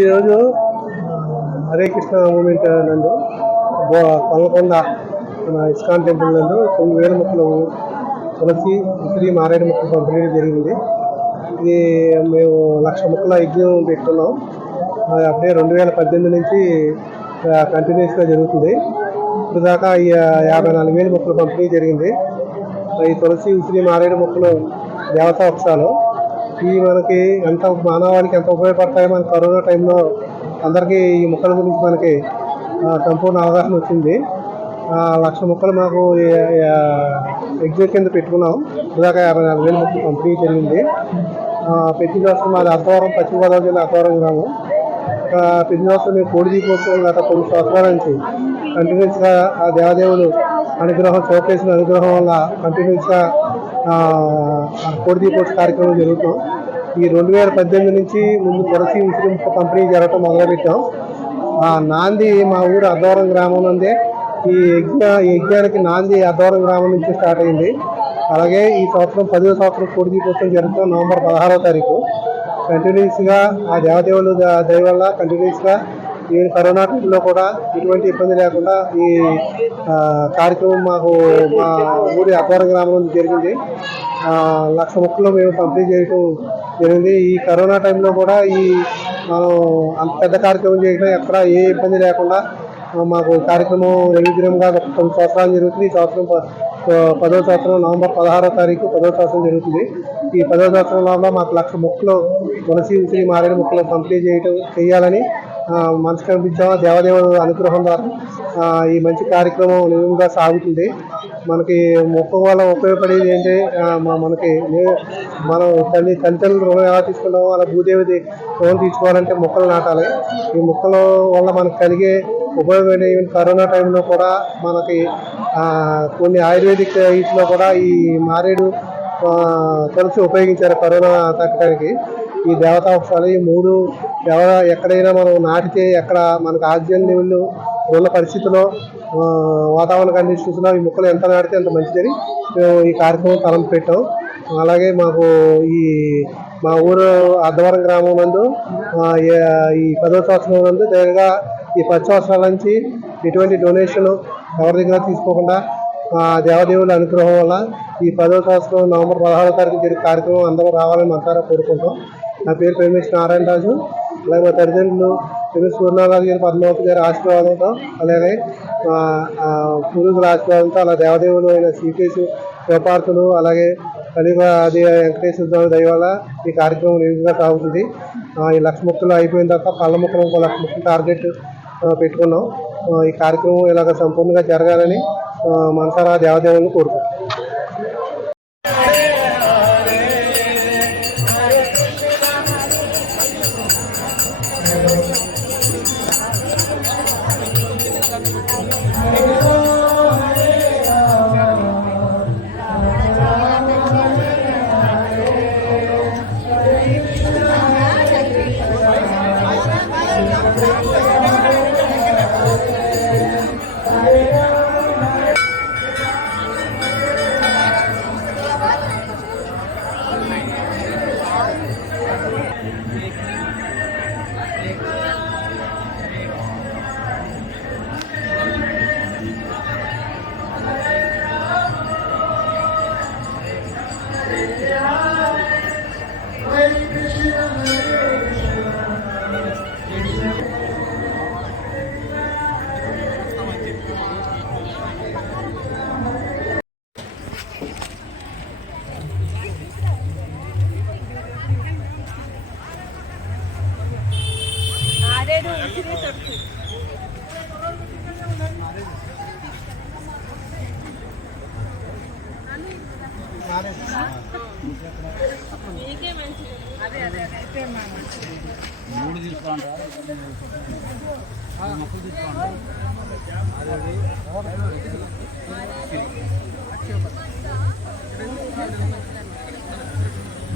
ఈరోజు హరే కృష్ణ మూమెంట్ నందు కొల్లకొండ మన ఇస్కాన్ టెంపుల్ నందు 9,000 మొక్కలు తులసి ఉసిరి మారేడు మొక్కలు పంపిణీ జరిగింది. ఇది మేము 1,00,000 మొక్కల యజ్ఞం పెట్టుకున్నాం. అది అప్పుడే 2018 నుంచి కంటిన్యూస్గా జరుగుతుంది. ఇప్పుడు దాకా 54,000 మొక్కలు పంపిణీ జరిగింది. ఈ తులసి ఉసిరి మారేడు మొక్కలు దేవతా వృక్షాలు. ఇవి మనకి ఎంత మానవాళికి ఎంత ఉపయోగపడతాయో మన కరోనా టైంలో అందరికీ ఈ మొక్కల గురించి మనకి సంపూర్ణ అవగాహన వచ్చింది. 1,00,000 మొక్కలు మాకు ఎగ్జిట్ కింద పెట్టుకున్నాం. ఇదాకా 54,000 మొక్కలు పంపిణీ జరిగింది. ప్రతి సంవత్సరం మాది అత్తవరం, పశ్చిమ గోదావరి జిల్లా అత్తవరం గ్రామం. ప్రతి సంవత్సరం మేము కోడి దీపోత్సవం గత కొన్ని సంవత్సరాల నుంచి కంటిన్యూస్గా ఆ దేవదేవులు అనుగ్రహం, చోకేసిన అనుగ్రహం వల్ల కంటిన్యూస్గా కోడి దీపోత్సవ కార్యక్రమం జరుగుతాం. ఈ 2018 నుంచి ముందు తులసి ఉసిరి మొక్క పంపిణీ జరగటం మొదలుపెట్టాం. నాంది మా ఊరు అద్దవరం గ్రామం నుండే ఈ యజ్ఞానికి నాంది అద్దవరం గ్రామం నుంచి స్టార్ట్ అయింది. అలాగే ఈ సంవత్సరం 10వ సంవత్సరం కోడి దీపోత్సవం జరుగుతాం. నవంబర్ 16వ తారీఖు కంటిన్యూస్గా ఆ దేవదేవులు దయ వల్ల కంటిన్యూస్గా ఈ కరోనా టైంలో కూడా ఎటువంటి ఇబ్బంది లేకుండా ఈ కార్యక్రమం మాకు మా ఊరి అద్దవరం గ్రామం నుంచి జరిగింది. 1,00,000 మొక్కలు మేము పంపిణీ చేయడం జరిగింది. ఈ కరోనా టైంలో కూడా మనం అంత పెద్ద కార్యక్రమం చేయడం ఎక్కడ ఏ ఇబ్బంది లేకుండా మాకు కార్యక్రమం నిర్విఘ్నంగా 9 సంవత్సరాలు జరుగుతుంది. ఈ సంవత్సరం 10వ సంవత్సరం నవంబర్ 16వ తారీఖు 10వ సంవత్సరం జరుగుతుంది. ఈ 10వ సంవత్సరంలో మాకు 1,00,000 మొక్కలు తులసి ఉసిరి మారేడు మొక్కలు పంపిణీ చేయాలని మనసు కనిపించాము. దేవదేవుల అనుగ్రహం ద్వారా ఈ మంచి కార్యక్రమం నిజంగా సాగుతుంది. మనకి మొక్క వల్ల ఉపయోగపడేది ఏంటంటే మనకి మనం తల్లిదండ్రులు రుణం ఎలా తీసుకుంటామో అలా భూదేవి రుణం తీసుకోవాలంటే మొక్కలు నాటాలి. ఈ మొక్కల వల్ల మనకు కలిగే ఉపయోగం ఈవెన్ కరోనా టైంలో కూడా మనకి కొన్ని ఆయుర్వేదిక్ వీటిలో కూడా ఈ మారేడు తులసి ఉపయోగించారు కరోనా తగ్గడానికి. ఈ దేవతా వృక్షాలు ఈ 3 ఎక్కడైనా మనం నాటితే ఎక్కడ మనకు ఆక్సిజన్ లెవెల్ ఉన్న పరిస్థితుల్లో వాతావరణ కండిషన్స్లో ఈ మొక్కలు ఎంత నాటితే అంత మంచిదని మేము ఈ కార్యక్రమం తలం పెట్టాం. అలాగే మాకు మా ఊరు అద్దవరం గ్రామం నందు ఈ 10వ సంవత్సరం నందు దగ్గరగా ఈ 10 సంవత్సరాల నుంచి ఎటువంటి డొనేషన్ ఎవరి దగ్గర తీసుకోకుండా దేవదేవుల అనుగ్రహం వల్ల ఈ 10వ సంవత్సరం నవంబర్ 16వ తారీఖు జరిగే కార్యక్రమం అందరూ రావాలని మనసారా కోరుకుంటాం. నా పేరు పేమేష్ నారాయణ రాజు. అలాగే మా తల్లిదండ్రులు పేమేష్ పూర్ణారాజు గారి, పద్మావతి గారి ఆశీర్వాదంతో, అలాగే పూర్వీకుల ఆశీర్వాదంతో, అలా దేవదేవులు అయిన శ్రీకేశు వ్యాపారతులు, అలాగే కలిగాది వెంకటేశ్వర స్వామి దయ వల్ల ఈ కార్యక్రమం నిజంగా సాగుతుంది. ఈ 1,00,000 మొక్కలు అయిపోయిన తర్వాత పళ్ళ మొక్కలు 1,00,000 మొక్కలు టార్గెట్ పెట్టుకున్నాం. ఈ కార్యక్రమం ఇలాగ సంపూర్ణంగా జరగాలని మనసారా దేవదేవులను కోరుకుంటాం.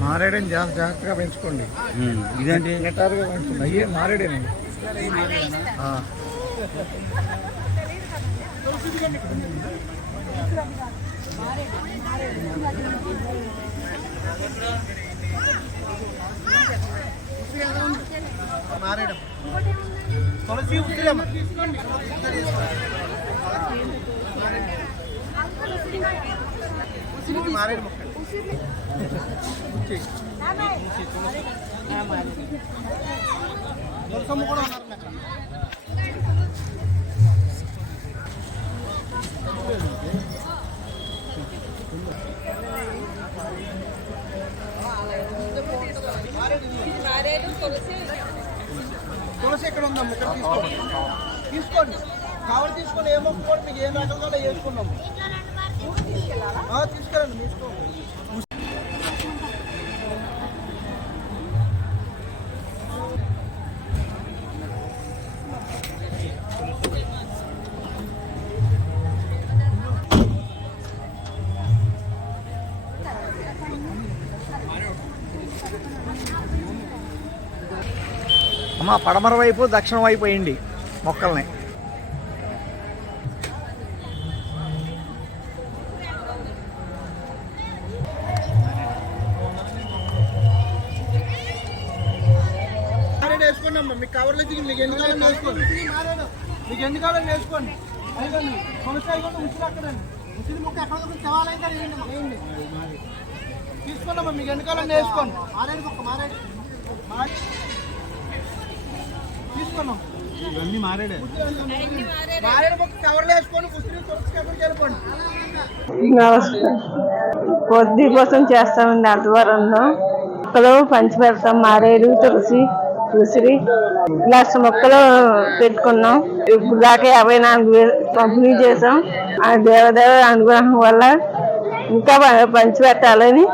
మారేడని జాగ్రత్తగా పెంచుకోండి. ఇదేంటి నిటారుగా పెంచుకోండి. అయ్యే మారేడేనండి. మారేడం తులసి ఉసిరమ్మ తీసుకోండి. మారేడు మొక్క తులసమ్మ కూడా ఉన్నారు అక్కడ. తులసి ఎక్కడ ఉందమ్మ? ఇక్కడ తీసుకోండి, తీసుకోండి, కావాలి తీసుకోండి. ఏ మొక్క కూడా మీకు ఏ రకాలు కూడా వేసుకున్నాము. తీసుకెళ్ళండి తీసుకోండి. అమ్మ పడమర వైపు దక్షిణ వైపు వేయండి మొక్కల్ని. వేసుకోండి అమ్మ, మీకు కవర్లో దిగి మీకు ఎన్ని కాలం వేసుకోండి. మీకు ఎన్ని కాలం వేసుకోండి. అయిపోయింది కొనసాగి ఉసిరి అక్కడండి. ఉసిరి మొక్క ఎక్కడ తెవాలైతే వేయండి. తీసుకోండమ్మా, మీకు ఎన్ని కాలం వేసుకోండి. మారేడు మొక్క మారేడు తీసుకున్నాం. ఇవన్నీ మారేడే. మారేడు మొక్క కవర్లో వేసుకొని ఉసిరి తులసి వెళ్ళిపోండి. నమస్కారం. కొద్ది కోసం చేస్తామండి ఆదివారంలో. మొక్కలు పంచి పెడతాం. మారేడు, తులసి, ఉసిరి 1,00,000 మొక్కలు పెట్టుకున్నాం. ఇప్పుడు దాకా 54,000 పంపిణీ చేసాం. ఆ దేవదేవ అనుగ్రహం వల్ల ఇంకా పంచి పెట్టాలని